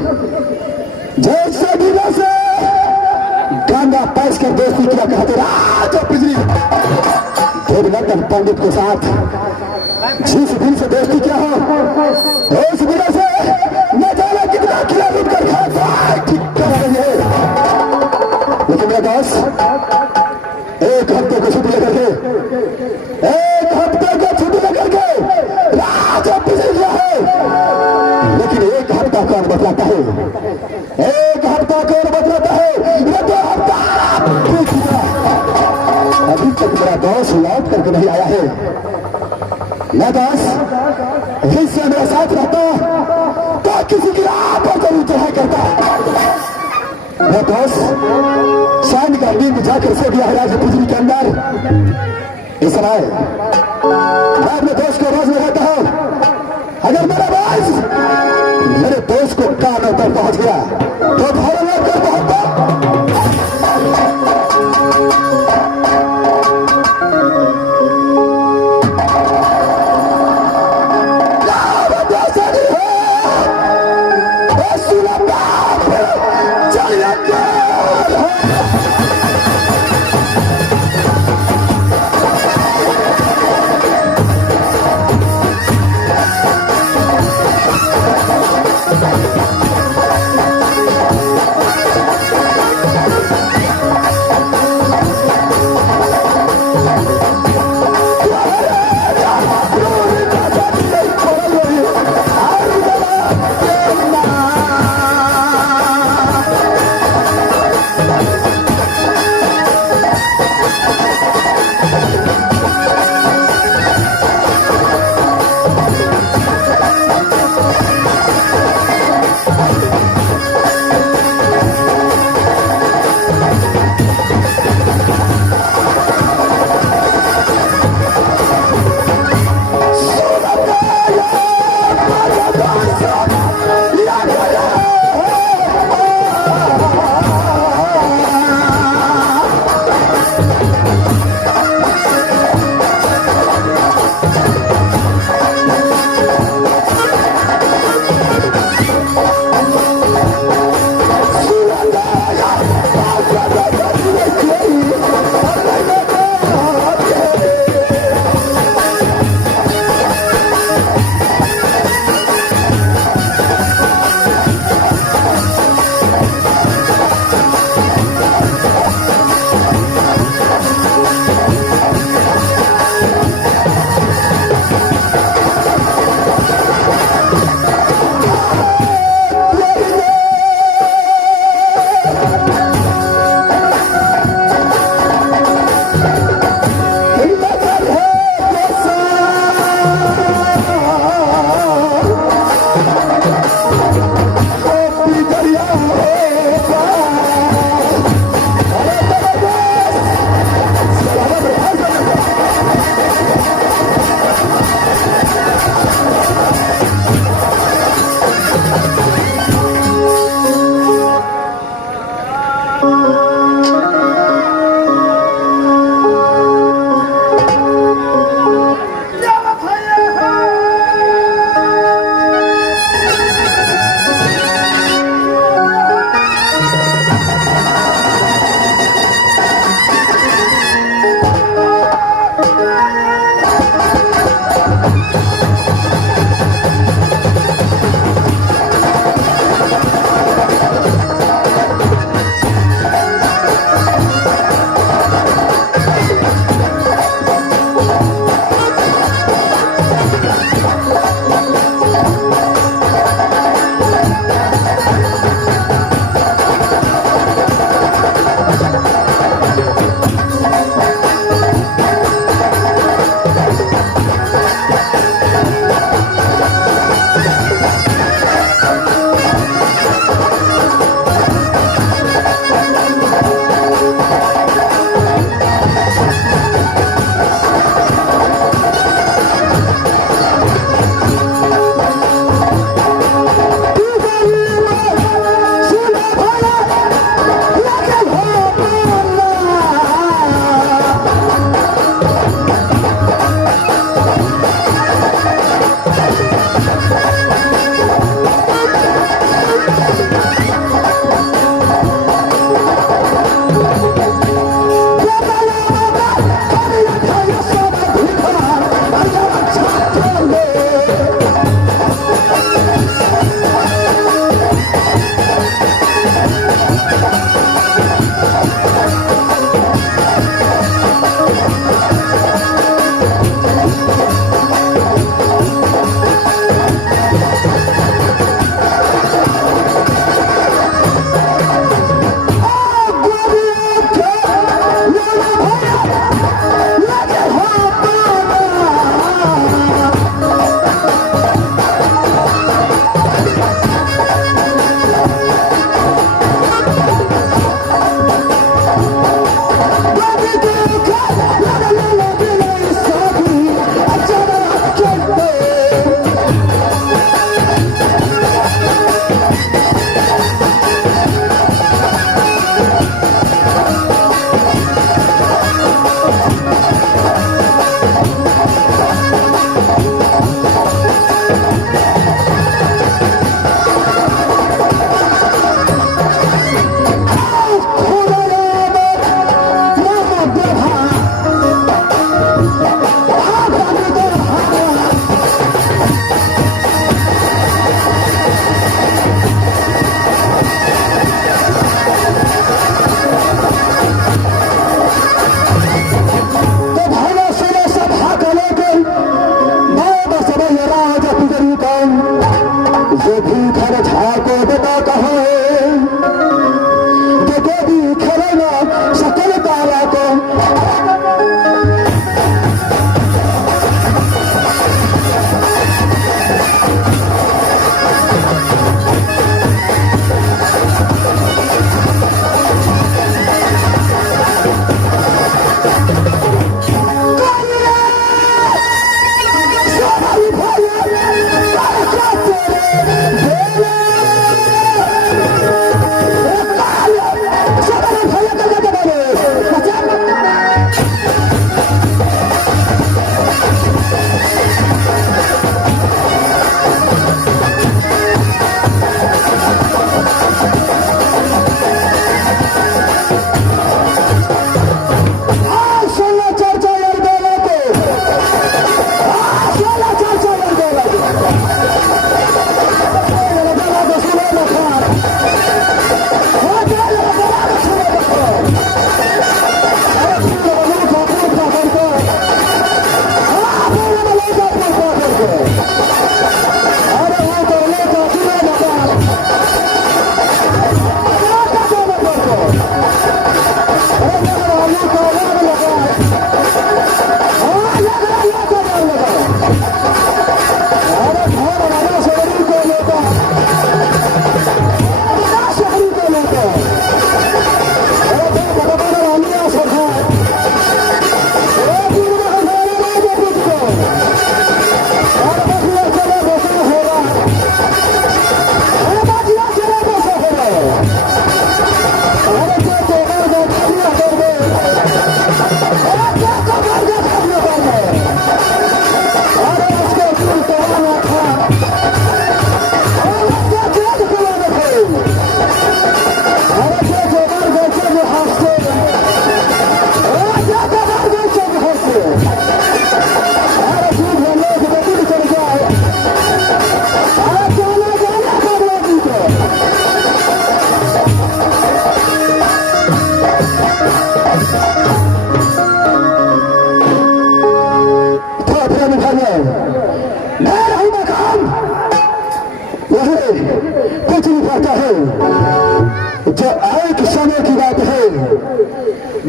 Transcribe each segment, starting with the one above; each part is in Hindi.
जैसे दिनों से गंगा पैस कर दोस्ती किया कहते राजा बिजली देवनंदन पंडित के साथ जिस दिन से दोस्ती किया हो उस दिन से न जाना कितना किलोमीटर ठीक कर रही है। लेकिन मेरा दोस्त एक हफ्ते को छुट्टी लेकर के राजा बिजली गया है। लेकिन एक हफ्ता कौन बतलाता है? एक हफ्ता कौन बतलाता है? ये 2 हफ्ता अभी तक मेरा दोस्त लौट करके नहीं आया है। मैं दोस्त हिस्से मेरे साथ रहता तो किसी की राह पर जरूर चढ़ाई करता। मैं दोस्त शान का नींद जाकर सो गया है राजा बिजली के अंदर। इस समय मैं अपने दोस्त को रोज लगाता हूं। अगर मेरा बॉस मेरे दोस्त को कानों पर पहुंच गया तो भरना कर बहुत कहता है जो एक समय की बात है,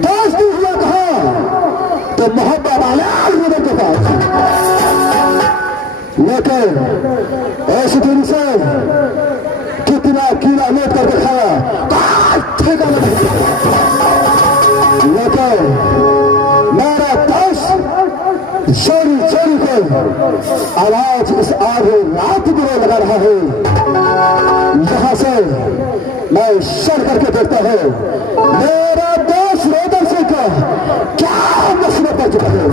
10 दिन हुआ कहा तो मोहब्बत वाले आलम के पास, लेकिन ऐसे दिन से कितना कीड़ा लेट करके खाया ठेका नहीं, लेकिन मेरा दोस्त चोरी चोरी को आवाज इस आधे रात में लगा रहा है। यहां से मैं सर करके देखता हूं मेरा दोस्त रोदन सिंह का क्या मसला पड़ चुका है।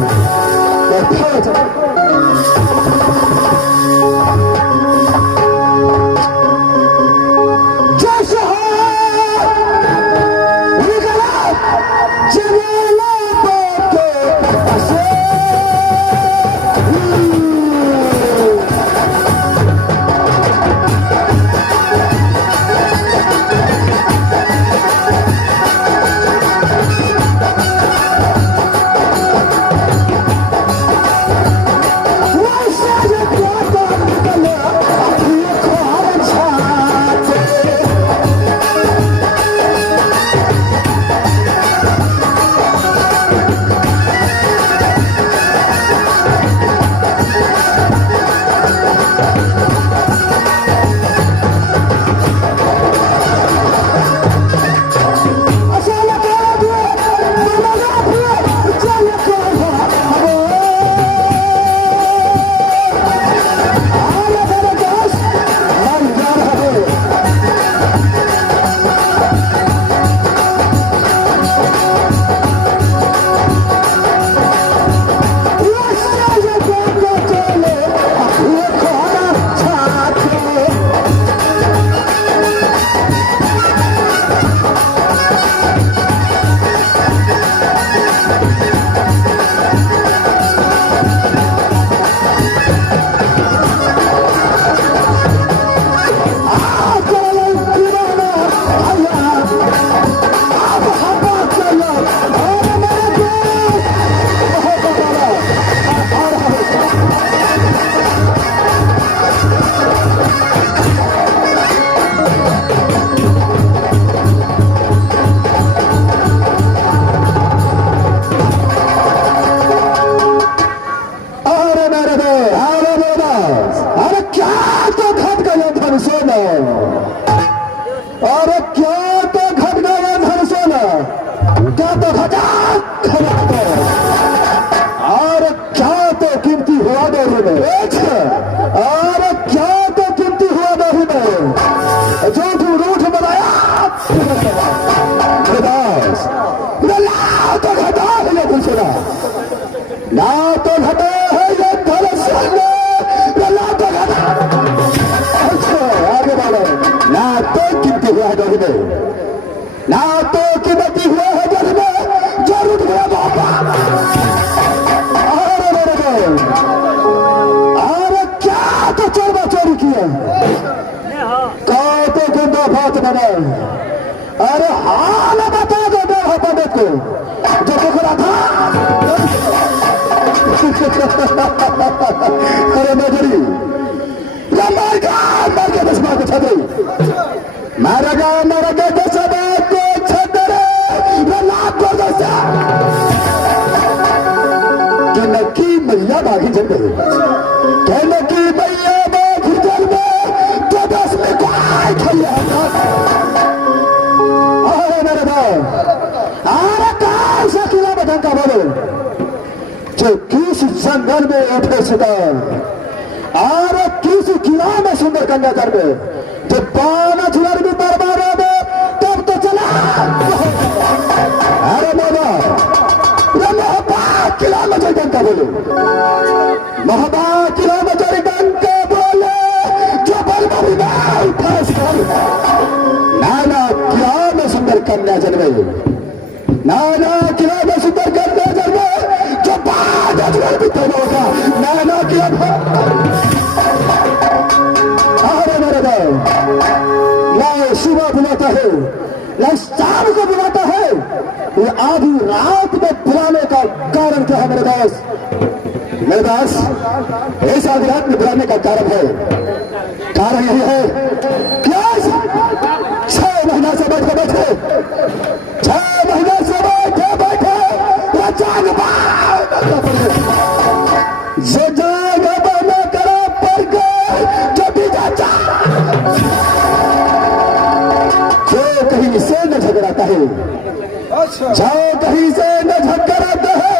अरे क्या तो घट गया धन सोना, क्या तो घटा और क्या तो कीमती हुआ दोही में, और क्या तो कीमती हुआ दोही में जो तू रूठ बनाया तो घटा है ये धन सोना, ना तो घटा है ये धन सोना, ना तो घटा आगे बढ़ो, ना तो कीमती हुआ दोही में, ना तो कीमती हुआ है दोही में जो रूठ गया बाबा। अरे क्या तो चोरबा चोरी किया, कहो तो गुंडा फात बना, अरे हाल बता दो मेरा पंडित को जो टुकड़ा था। अरे नजरी मार के बस मार छे मारेगा मारेगा दस को छतरे लाख को दस कहने की मैया बागी जल गई, कहने की मैया बागी जल गई तो 10 में कोई खैया। अरे मेरे भाई अरे कौन सा किला बदन का बोलो जो किस जंगल में उठे सुदान, और किस किला में सुंदर कन्या कर में जब 5 झुलर भी बर्बाद हो गए तब तो चला। अरे बाबा मोहब्बत किला में जगन का बोले, मोहब्बत किला में जगन का बोले जो बलबरी में फंस कर नाना किला में सुंदर कन्या जन्मे, नाना किला में सुंदर कन्या जन्मे जो 5 झुलर भी तब होगा नाना किला। अरे मेरे भाई ना सुबह बुलाता है ना शाम को बुलाता है, ये आधी रात में बुलाने का कारण क्या है मेरे दास? मेरे दास इस आधी रात में बुलाने का कारण है, कारण यही है क्या है। जाओ कहीं से न झक्कर आता है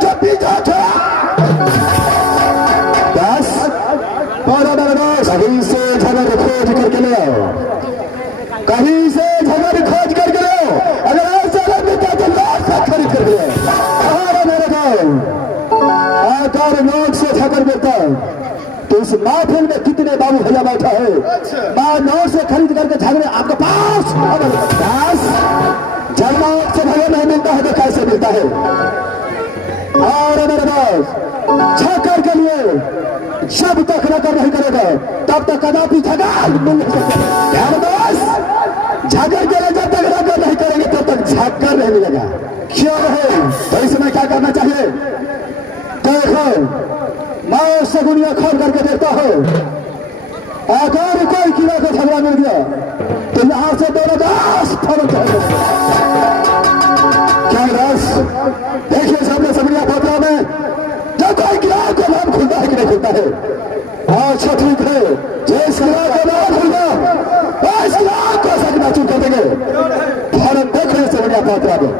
जब भी जाता बस कहीं से झगड़ खोज करके ले आओ, कहीं से झगड़ खोज करके ले आओ। अगर ऐसा नहीं मिलता तो लाख का खरीद कर ले आओ। मेरे गाँव आकार नोट से झगड़ मिलता तो इस महफिल में कितने बाबू भैया बैठा है, माँ नोट से खरीद करके झगड़े आपके पास जब नोट से भैया नहीं मिलता है तो कैसे मिलता है। और मेरे पास झगड़ के लिए जब तक नकर नहीं करेगा तब तक कदापि झगड़ मिल नहीं सकता। झगड़ के लिए जब तक नकर नहीं करेंगे तब तक झगड़ नहीं मिलेगा। क्यों है तो इसमें क्या करना चाहिए? देखो मैं सगुनिया खोल करके देखता हूं, अगर कोई किला का झगड़ा मिल गया तो यहां से 210 फर्क है। क्या रस देखिए सामने सगुनिया पोतरा में जब कोई किला का नाम खुलता है कि नहीं खुलता है। अच्छा ठीक है, जिस किला का नाम खुलता इस किला को सगुना चुन कर देंगे। फर्क देख रहे सगुनिया पोतरा में।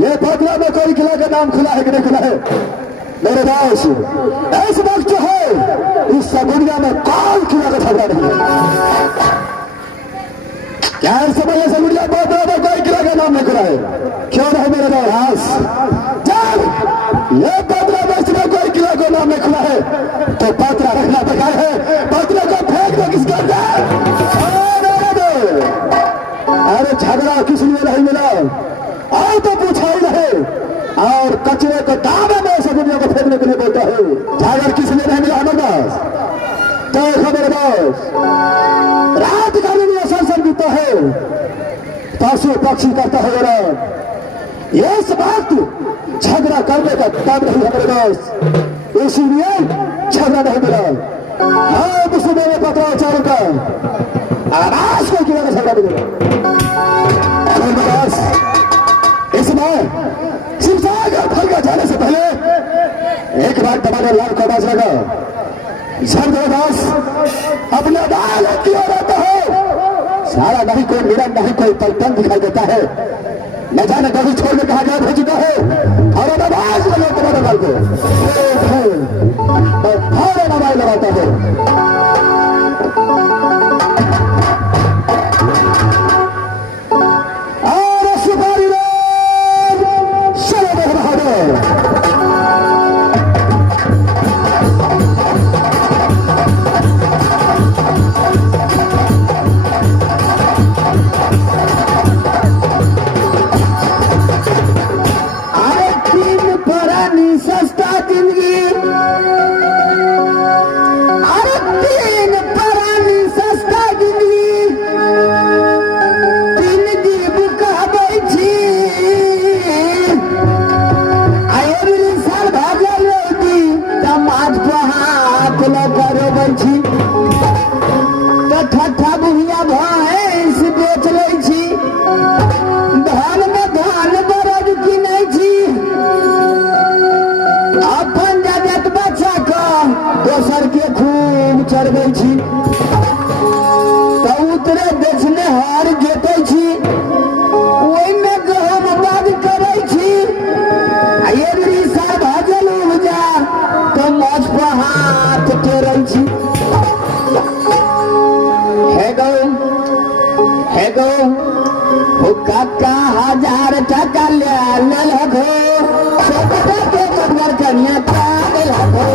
ये पटना में कोई किला का नाम खुला है कि नहीं खुला है मेरे दास? इस वक्त जो है इस दुनिया में कौन किला का झगड़ा नहीं है? क्या इस समय से दुनिया पटना में कोई किला का नाम नहीं खुला है? क्यों नहीं मेरे दास? जब ये पटना में इसमें कोई किला का नाम नहीं खुला है तो पटना रखना बेकार है। पटना को फेंक दो किसके अंदर। अरे झगड़ा किस लिए नहीं मिला और तो पूछा ही नहीं, और कचरे को दावे में से दुनिया को फेंकने के लिए बोलता है। झगड़ किस लिए नहीं मिला हमारे पास? देखो मेरे पास रात का भी संसद बीतता है, पशु पक्षी करता है जरा ये वक्त झगड़ा करने का काम नहीं है मेरे पास, इसीलिए झगड़ा नहीं मिला। हाँ मुझसे मेरे पत्राचारों चारों का आवाज को किया झगड़ा मिलेगा। इसमें शिवसागर फलका जाने से पहले एक बार टमाटर लाल को बाज लगा जबरदस्त अपने बाल की ओर आता हो सारा नहीं कोई मेरा नहीं कोई पलटन दिखाई देता है। न जाने कभी छोड़ने कहा गया हो चुका है और आवाज लगा टमाटर लाल को हर आवाज लगाता है। काका 1000 टका ले लगो के कमर कनिया का लगो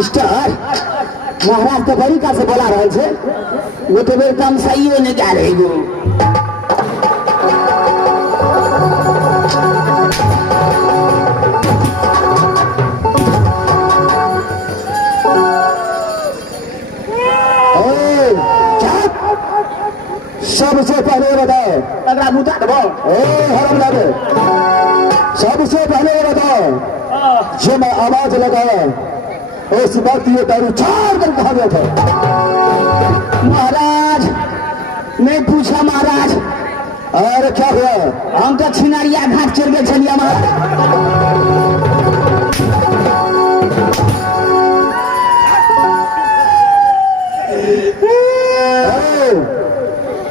मास्टर महाराज तो बड़ी का से बोला रहे थे वो तो बेर कम सही नहीं क्या रहे गो सबसे पहले बताओ अगला बूता दबो हरम लागे सबसे पहले बताओ जो मैं आवाज लगाया उस वक्त ये दारू 4 दिन कहा गया था। महाराज नहीं पूछा महाराज अरे क्या हुआ हम तो छिनारिया घाट चल गए चलिए महाराज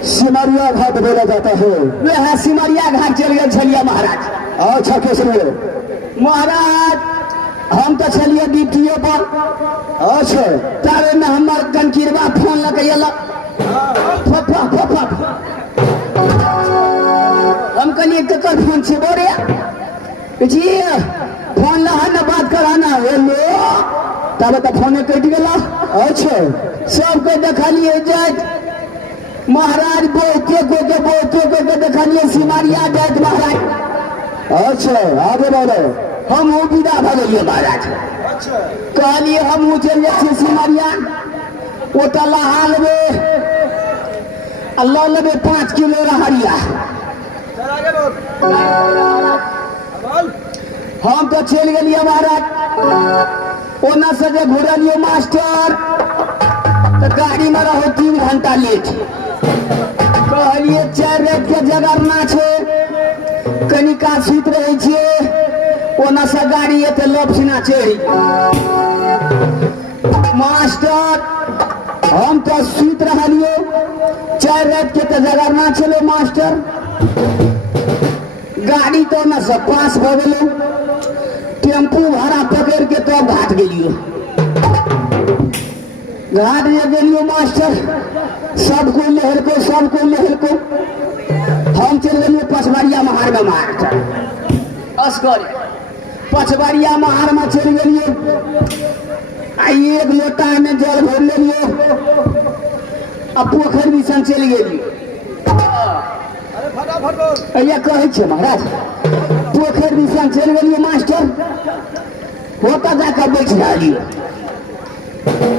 सिमरिया घाट बोला जाता है वे है सिमरिया घाट चल गए चलिए महाराज अच्छा कैसे महाराज हम तो चलिए ड्यूटियों पर अच्छा तारे में हमार कनकिरवा फोन लगे हम कहलिए केकर फोन से बोरे जी फोन ला ना बात कराना हेलो तब तो फोन कट गया अच्छा सबके देखलिए जात महाराज बोलते को देखलिए सिमरिया जात महाराज अच्छा आगे बोलो हम वो विदा भगलिए महाराज कहलिए हम चल जाए सिमरिया वो तला हाल में अल्लाह लबे 5 किलो रहरिया हम तो चल गए महाराज ओना से जे घुरलिए मास्टर तो गाड़ी में रहो 3 घंटा लेट कहलिए 4 रात के जगरना छे कनिका सुत रहे छे ओना से गाड़ी एते लपसिना चढ़ी मास्टर हम तो सुत रहलिए 4 रात के तो जगरना चलो मास्टर गाड़ी तो ना सब पास हो गलो टेम्पू भाड़ा पकड़ के तो घाट गलियो घाट गलियो मास्टर सबको लहर को हम चल गए पचवरिया महार में मार पचवरिया महार में चल गए आई 1 लोटा में जल भर लियो अब पोखर भी संग चल गए कहे महाराज पोखर भी संग चल गए मास्टर होता जाकर बैठ रहा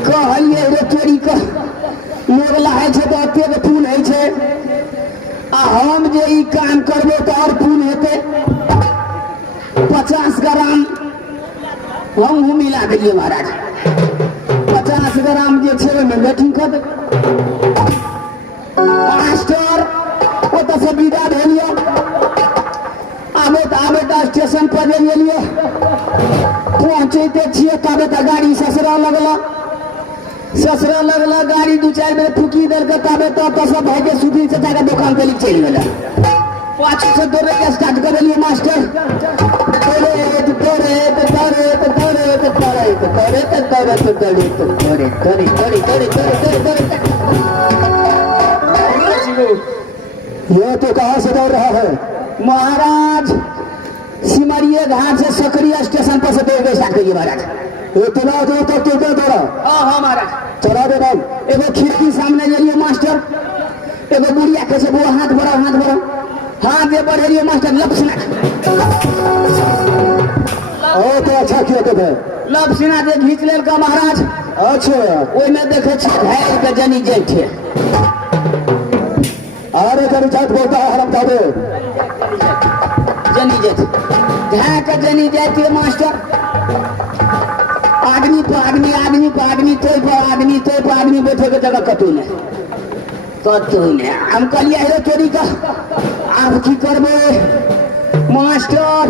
कहलिए रे चोरी का लोग लहाय छे तो अतेक पुल है छे आ हम जे ई काम करबो तो और पुल हेते 50 ग्राम हम मिला देलिए महाराज 50 ग्राम जे छे में बैठिंग कर मास्टर वो तो सब विदा भेलियो आबे तो स्टेशन पर गेलिए पहुंचते छिए तबे तो गाड़ी ससरा लगला गाड़ी 2-4 बेर फुकी देल के तबे तो सब भाई के सुधी से जाकर दुकान पे चल गेला पाछू से दौड़े के स्टार्ट कर दिए मास्टर ये तो कहाँ से दौड़ रहा है महाराज सिमरिया घाट से सकरिया स्टेशन पर से दौड़ के स्टार्ट करिए महाराज इतना दूर तक तो क्या दौड़ा हाँ महाराज चला दे बाल एगो खिड़की सामने गेलिए मास्टर एगो बुढ़िया कैसे वो हाथ बढ़ाओ हाथ जे बढ़ेलिए मास्टर लपसिना तो अच्छा किया तो लपसिना जे घींच लेल का महाराज अच्छा ओई में देखे छी घायल के जनी जेठ है अरे जनी जात बोलता है हरम जादे जनी जेठ घाय के जनी जेठ है मास्टर आदमी तो आदमी बैठे के जगह कतू नहीं हम कहलिए हेरो चोरी का आप की करबे मास्टर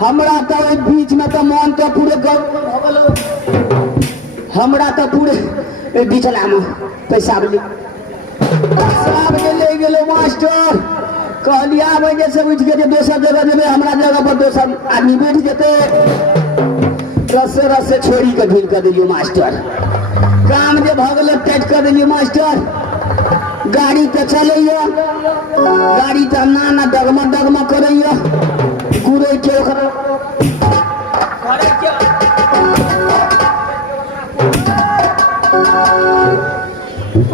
हमरा तो बीच में तो मन तो पूरे हमरा तो पूरे बिचला में पेशाब ले गेलो मास्टर कहलिए आबे जैसे उठ के दोसर जगह जेबे हमरा जगह पर दोसर आदमी बैठ जेते रस्से छोड़ी के ढील कर दिलियो मास्टर काम जे भगल टाइट कर दिलियो मास्टर गाड़ी पे चलैया गाड़ी तो ना डगमा करैया गुरे के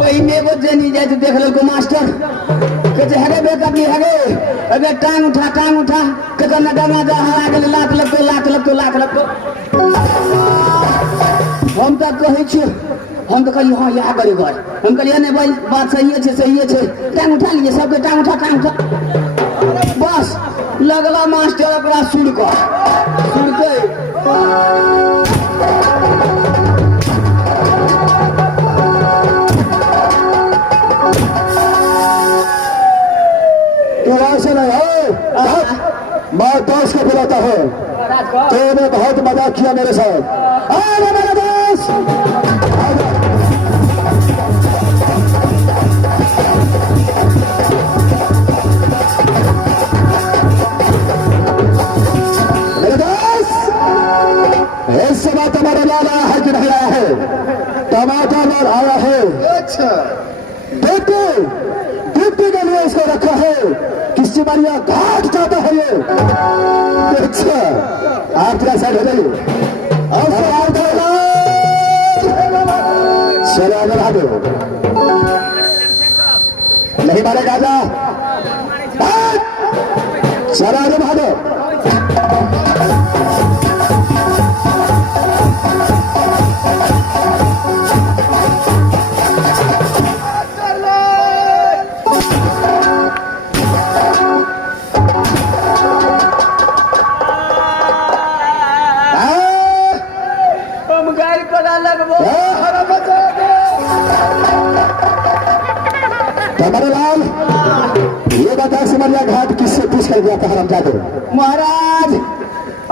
वही में वो जनी जाए तो देख लो को मास्टर कहते हरे बे कभी हरे अबे टांग उठा कहते ना डरना जा हरा गेल लात लगतो हम तो कहै छी हम तो कहलिए हाँ यहाँ करे घर हम कहलिए नहीं भाई बात सही है टांग उठा लीजिए सबके टांग उठा बस लगला मास्टर ओकरा सुनके ऐसे नहीं है मैं दोस्त को बुलाता हूँ तूने बहुत मजाक किया मेरे साथ अरे मेरा दोस्त मेरे दोस्त इस समय तुम्हारा लाल आया है कि नहीं आया है टमाटर लाल आया है अच्छा डिप्टी के लिए इसको रखा है किसी बढ़िया घाट जाता है ये अच्छा आप क्या साइड हो जाइए चलो आगे बढ़ा दो नहीं मारेगा जा चलो आगे बढ़ा दो लाल ये बता सिमरिया घाट किससे पूछ कर गया था हरामजादे महाराज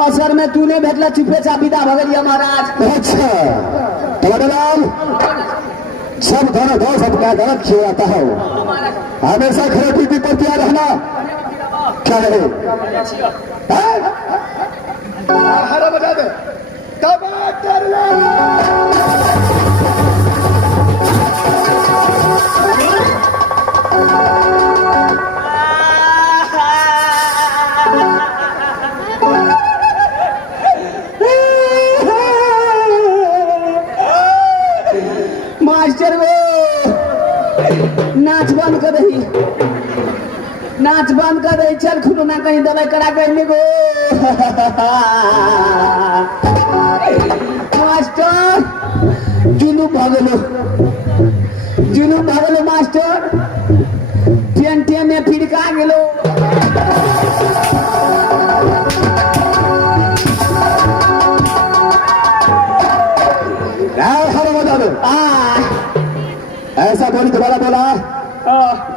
असर में तूने भेटला चुपे चापीदा भगलिया महाराज अच्छा लाल सब दोनों दोस्त अपना गलत खिलाता है हमेशा खरोटी की पर तैयार रहना क्या रहे हरा बता दे टमाटर मास्टर वो नाच बंद कर रही चल खुद ना कहीं दवाई करा कर गो मास्टर जुनू भगलो मास्टर टेंटे में फिरका गेलो ऐसा बोली दोबारा बोला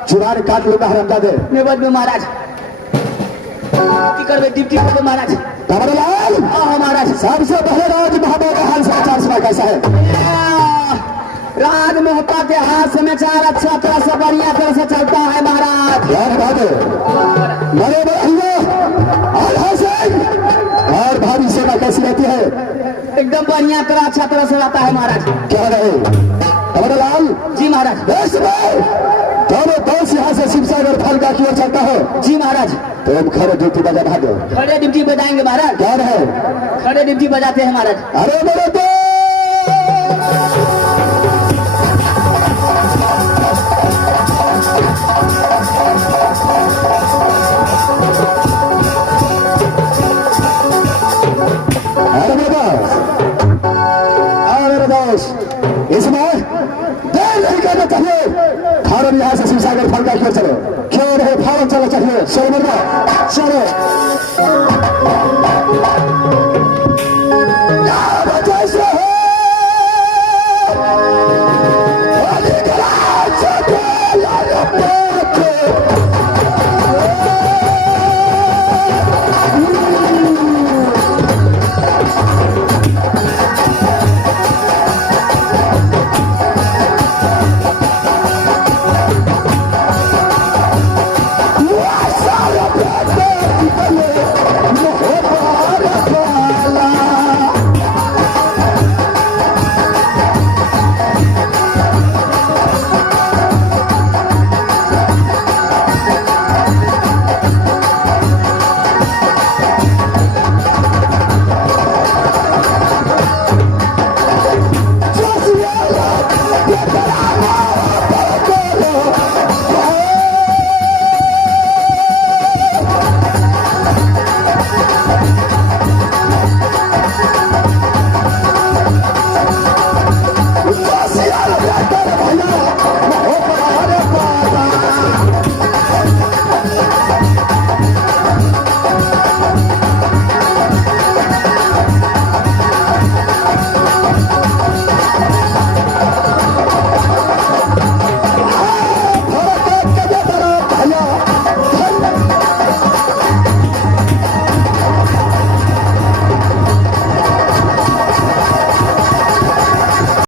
चुनाव काट लूंगा हरामजादे निबद में महाराज करवे डिप्टी को महाराज लाल महाराज सबसे पहले राज महबूब का हाल समाचार सुना कैसा है राज मोहता के हाथ समाचार अच्छा तरह से बढ़िया तरह से चलता है महाराज बड़े और भाभी सेवा कैसी रहती है एकदम बढ़िया तरह अच्छा तरह से रहता है महाराज क्या रहे लाल जी महाराज दोनों दोस्त यहाँ से शिवसागर फलका की ओर चलता हो जी महाराज तुम खड़े ड्यूटी बजा दो खड़े ड्यूटी बजाएंगे महाराज क्या रहे खड़े ड्यूटी बजाते हैं महाराज अरे मेरे तो इसमें देर नहीं करना चाहिए फारम यहाँ से शिवसागर फलका की ओर चलो क्यों रहे फारम चलो चाहिए चलो चलो